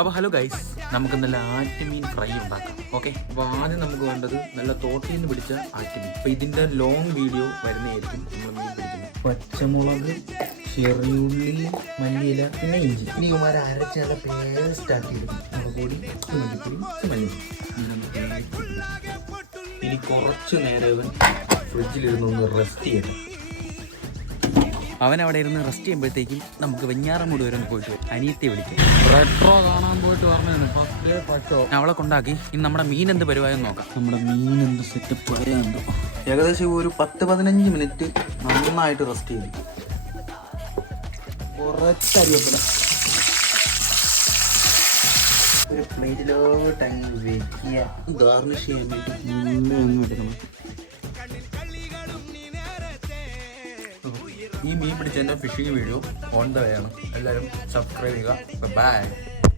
അപ്പോൾ hello guys, നമുക്ക് നല്ല ആറ്റുമീൻ ഫ്രൈ ഉണ്ടാക്കാം. ഓക്കെ, അപ്പോൾ ആദ്യം നമുക്ക് വേണ്ടത് നല്ല തോട്ടിൽ നിന്ന് പിടിച്ച ആറ്റുമീൻ. അപ്പോൾ ഇതിൻ്റെ ലോങ് വീഡിയോ വരുന്നതായിരിക്കും നമ്മൾ മീൻ പിടിക്കുന്നത്. പച്ചമുളക്, ചെറിയുള്ളി, മല്ലിയില, പിന്നെ ഇഞ്ചി. ഇനി ഇവന്മാരെ അരച്ച് നല്ല പേസ്റ്റ് ആക്കിയെടുക്കും. മുളകുപൊടി, മല്ലിപ്പൊടി, മല്ലി. ഇനി കുറച്ച് നേരം ഇവൻ ഫ്രിഡ്ജിലിരുന്നൊന്ന് റെസ്റ്റ് ചെയ്യണം. അവൻ അവിടെ ഇരുന്ന് റെസ്റ്റ് ചെയ്യുമ്പോഴത്തേക്കും നമുക്ക് വെഞ്ഞാറമൂട് വരെ ഒന്ന് പോയിട്ട് അനിയത്തെ വിളിക്കും. റെട്രോ കാണാൻ പോയിട്ട് പറഞ്ഞു അവളെ കൊണ്ടാക്കി. ഇനി നമ്മുടെ മീൻ എന്ത് പരിപാടി നോക്കാം. നമ്മുടെ മീൻ എന്ത് സെറ്റപ്പ് പറയാനുണ്ടോ? ഏകദേശം ഒരു 10-15 മിനിറ്റ് നന്നായിട്ട് റെസ്റ്റ് ചെയ്തു. കുറച്ച് അരിയപ്പില ഒരു പ്ലേറ്റിലോട്ട് അങ്ങ് വെക്കുക. ഗാർണിഷ് ചെയ്യാൻ വേണ്ടി അങ്ങ് എടുക്കണം. ഈ മീൻ പിടിച്ചതിൻ്റെ fishing video on the way ആണ്. എല്ലാവരും സബ്സ്ക്രൈബ് ചെയ്യുക. ബൈ.